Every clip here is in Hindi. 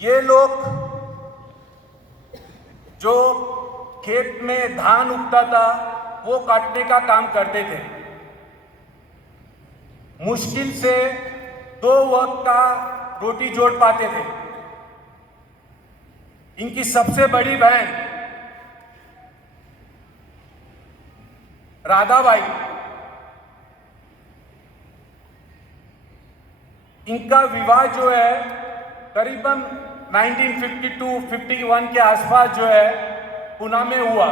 ये लोग जो खेत में धान उगता था वो काटने का काम करते थे। मुश्किल से 2 वक्त का रोटी जोड़ पाते थे। इनकी सबसे बड़ी बहन राधाबाई, इनका विवाह जो है करीबन 1952-51 के आसपास जो है पुणे में हुआ।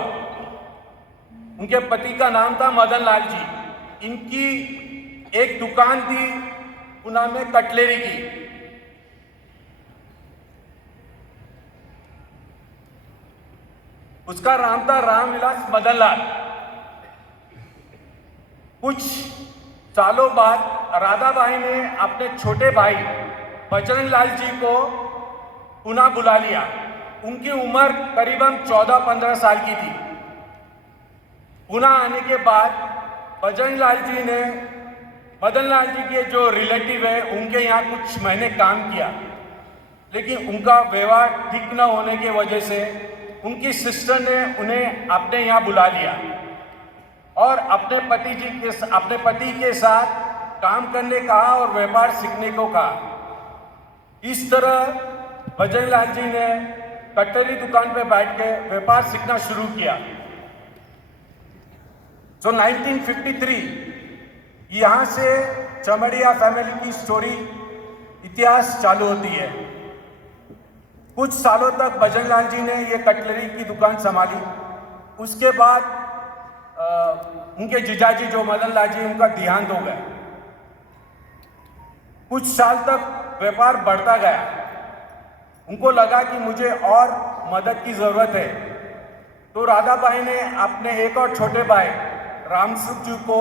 उनके पति का नाम था मदन लाल जी। इनकी एक दुकान थी पुणे में कटलेरी की। उसका नाम था रामविलास मदन लाल। कुछ सालों बाद राधाबाई ने अपने छोटे भाई बजरंग लाल जी को पुणे बुला लिया। उनकी उम्र करीबन 14-15 साल की थी। पुणे आने के बाद बजरंग लाल जी ने मदन लाल जी के जो रिलेटिव है उनके यहाँ कुछ महीने काम किया, लेकिन उनका व्यवहार ठीक न होने की वजह से उनकी सिस्टर ने उन्हें अपने यहाँ बुला लिया और अपने पति के साथ काम करने कहा और व्यापार सीखने को कहा। इस तरह बजरंग लाल जी ने कटलेरी दुकान पे बैठ के व्यापार सीखना शुरू किया। तो 1953 यहाँ से चमड़िया फैमिली की स्टोरी इतिहास चालू होती है। कुछ सालों तक बजरंग लाल जी ने ये कटलरी की दुकान संभाली। उसके बाद उनके जीजाजी जो मदन लाल जी, उनका देहांत हो गया। कुछ साल तक व्यापार बढ़ता गया। उनको लगा कि मुझे और मदद की जरूरत है, तो राधाबाई ने अपने एक और छोटे भाई रामसुख जी को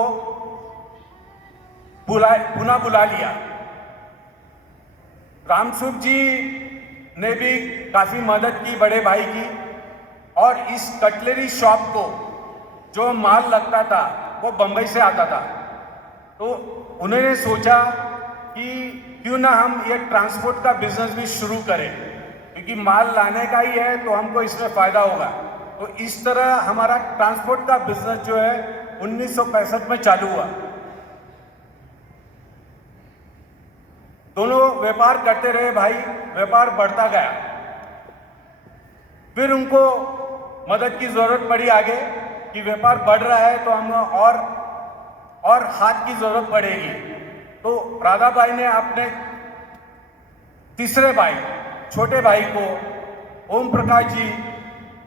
पुणे बुला लिया। रामसुख जी ने भी काफी मदद की बड़े भाई की, और इस कटलरी शॉप को जो माल लगता था वो बंबई से आता था। तो उन्होंने सोचा कि क्यों ना हम ये ट्रांसपोर्ट का बिजनेस भी शुरू करें, क्योंकि माल लाने का ही है तो हमको इसमें फायदा होगा। तो इस तरह हमारा ट्रांसपोर्ट का बिजनेस जो है 1965 में चालू हुआ। दोनों व्यापार करते रहे भाई, व्यापार बढ़ता गया। फिर उनको मदद की जरूरत पड़ी आगे कि व्यापार बढ़ रहा है तो हम और हाथ की जरूरत पड़ेगी। तो राधाबाई ने अपने तीसरे भाई, छोटे भाई को, ओम प्रकाश जी,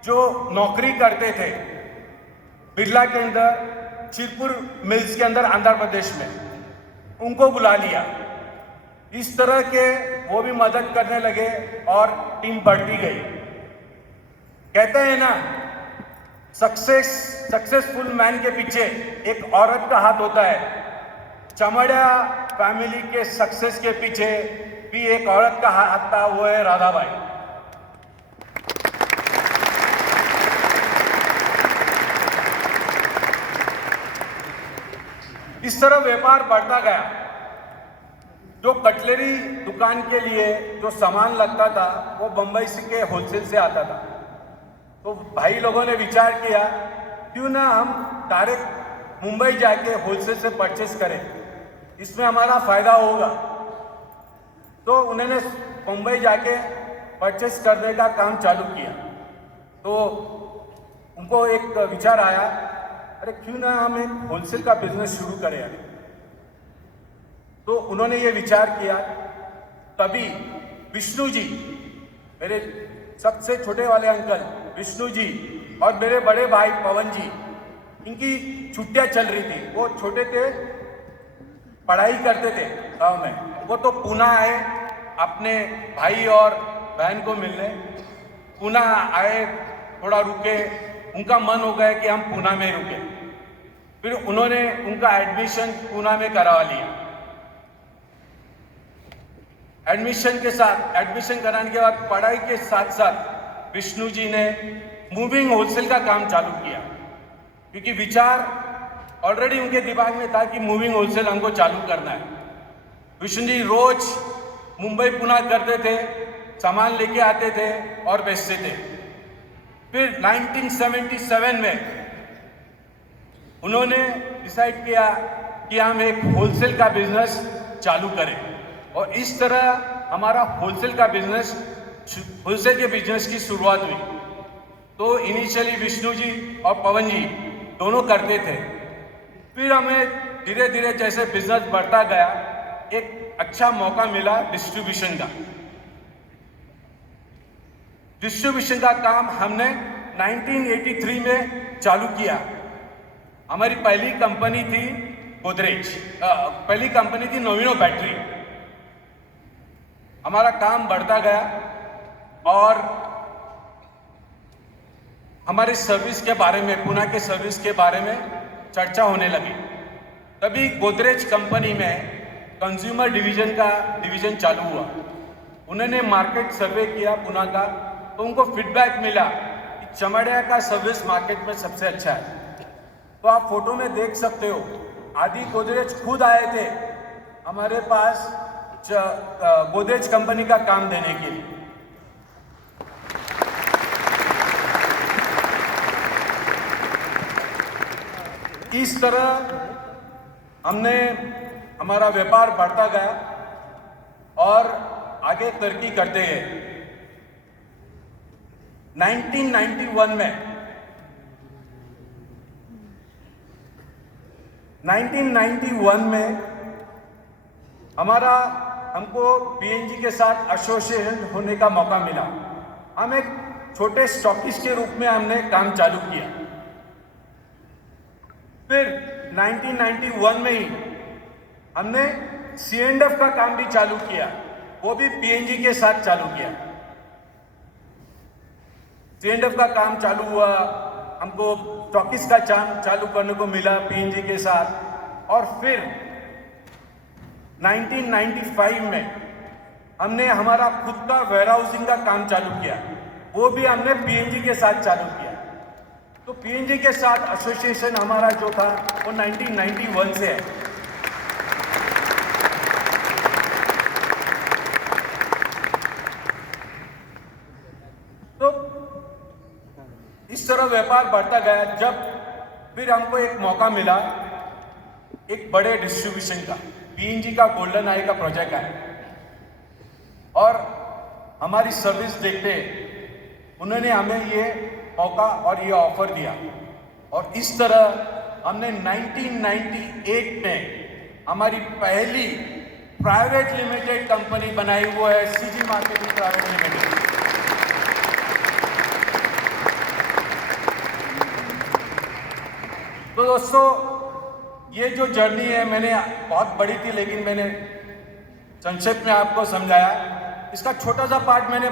जो नौकरी करते थे बिरला के अंदर, चिरपुर मिल्स के अंदर आंध्र प्रदेश में, उनको बुला लिया। इस तरह के वो भी मदद करने लगे और टीम बढ़ती गई। कहते हैं ना, सक्सेसफुल मैन के पीछे एक औरत का हाथ होता है। चमड़िया फैमिली के सक्सेस के पीछे भी एक औरत का हाथ था, वो है राधाबाई। इस तरह व्यापार बढ़ता गया। जो कटलरी दुकान के लिए जो सामान लगता था वो बंबई से के होलसेल से आता था। तो भाई लोगों ने विचार किया क्यों ना हम डायरेक्ट मुंबई जाके होलसेल से परचेस करें, इसमें हमारा फायदा होगा। तो उन्होंने मुंबई जाके परचेस करने का काम चालू किया। तो उनको एक विचार आया, अरे क्यों ना हम एक होलसेल का बिजनेस शुरू करें यार। तो उन्होंने ये विचार किया। तभी विष्णु जी, मेरे सबसे छोटे वाले अंकल विष्णु जी, और मेरे बड़े भाई पवन जी, इनकी छुट्टियां चल रही थी। वो छोटे थे, पढ़ाई करते थे गांव में। वो तो पुणे आए अपने भाई और बहन को मिलने। पुणे आए, थोड़ा रुके, उनका मन हो गया कि हम पुणे में रुके। फिर उन्होंने उनका एडमिशन पुणे में करवा लिया। एडमिशन कराने के बाद पढ़ाई के साथ साथ विष्णु जी ने मूविंग होलसेल का काम चालू किया, क्योंकि विचार ऑलरेडी उनके दिमाग में था कि मूविंग होलसेल हमको चालू करना है। विष्णु जी रोज मुंबई पुणे करते थे सामान लेके आते थे और बेचते थे। फिर 1977 में उन्होंने डिसाइड किया कि हम एक होलसेल का बिजनेस चालू करें, और इस तरह हमारा होलसेल के बिजनेस की शुरुआत हुई। तो इनिशियली विष्णु जी और पवन जी दोनों करते थे। फिर हमें धीरे धीरे जैसे बिजनेस बढ़ता गया, एक अच्छा मौका मिला डिस्ट्रीब्यूशन का। डिस्ट्रीब्यूशन का काम हमने 1983 में चालू किया। हमारी पहली कंपनी थी गोदरेज, पहली कंपनी थी नोविनो बैटरी। हमारा काम बढ़ता गया और हमारी सर्विस के बारे में, पुणे के सर्विस के बारे में चर्चा होने लगी। तभी गोदरेज कंपनी में कंज्यूमर डिवीजन चालू हुआ। उन्होंने मार्केट सर्वे किया पुणे का, तो उनको फीडबैक मिला कि चमड़िया का सर्विस मार्केट में सबसे अच्छा है। तो आप फोटो में देख सकते हो, आदि गोदरेज खुद आए थे हमारे पास गोदरेज कंपनी का काम देने के लिए। इस तरह हमने हमारा व्यापार बढ़ता गया और आगे तरक्की करते गए। 1991 में हमको पीएनजी के साथ एसोसिएशन होने का मौका मिला। हम एक छोटे स्टॉकिस्ट के रूप में हमने काम चालू किया। फिर 1991 में ही हमने C&F का काम भी चालू किया, वो भी पीएनजी के साथ चालू किया। C&F का काम चालू हुआ, हमको स्टॉकिस्ट का काम चालू करने को मिला पीएनजी के साथ। और फिर 1995 में हमने हमारा खुद का वेयरहाउसिंग का काम चालू किया, वो भी हमने पीएनजी के साथ चालू किया। तो पीएनजी के साथ एसोसिएशन हमारा जो था वो 1991 से है। तो इस तरह व्यापार बढ़ता गया। जब फिर हमको एक मौका मिला एक बड़े डिस्ट्रीब्यूशन का, पीएनजी का गोल्डन आई का प्रोजेक्ट आया, और हमारी सर्विस देखते उन्होंने हमें ये मौका और ये ऑफर दिया। और इस तरह हमने 1998 में हमारी पहली प्राइवेट लिमिटेड कंपनी बनाई, वो है सीजी मार्केटिंग प्राइवेट लिमिटेड। तो दोस्तों, ये जो जर्नी है, मैंने बहुत बड़ी थी लेकिन मैंने संक्षेप में आपको समझाया। इसका छोटा सा पार्ट मैंने